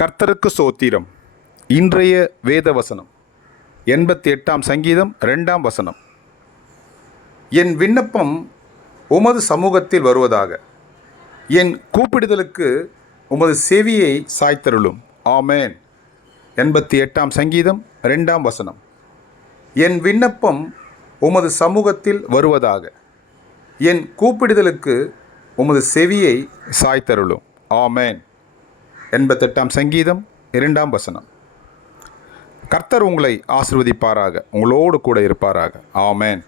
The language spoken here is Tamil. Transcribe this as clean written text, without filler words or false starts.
கர்த்தருக்கு சோத்திரம். இன்றைய வேத வசனம் 88ஆம் சங்கீதம் 2ஆம் வசனம். என் விண்ணப்பம் உமது சமூகத்தில் வருவதாக, என் கூப்பிடுதலுக்கு உமது செவியை சாய்த்தருளும். ஆமேன். 88ஆம் சங்கீதம் 2ஆம் வசனம். என் விண்ணப்பம் உமது சமூகத்தில் வருவதாக, என் கூப்பிடுதலுக்கு உமது செவியை சாய்த்தருளும். ஆமேன். 88ஆம் சங்கீதம் 2ஆம் வசனம். கர்த்தர் உங்களை ஆசீர்வதிப்பாராக, உங்களோடு கூட இருப்பாராக. ஆமேன்.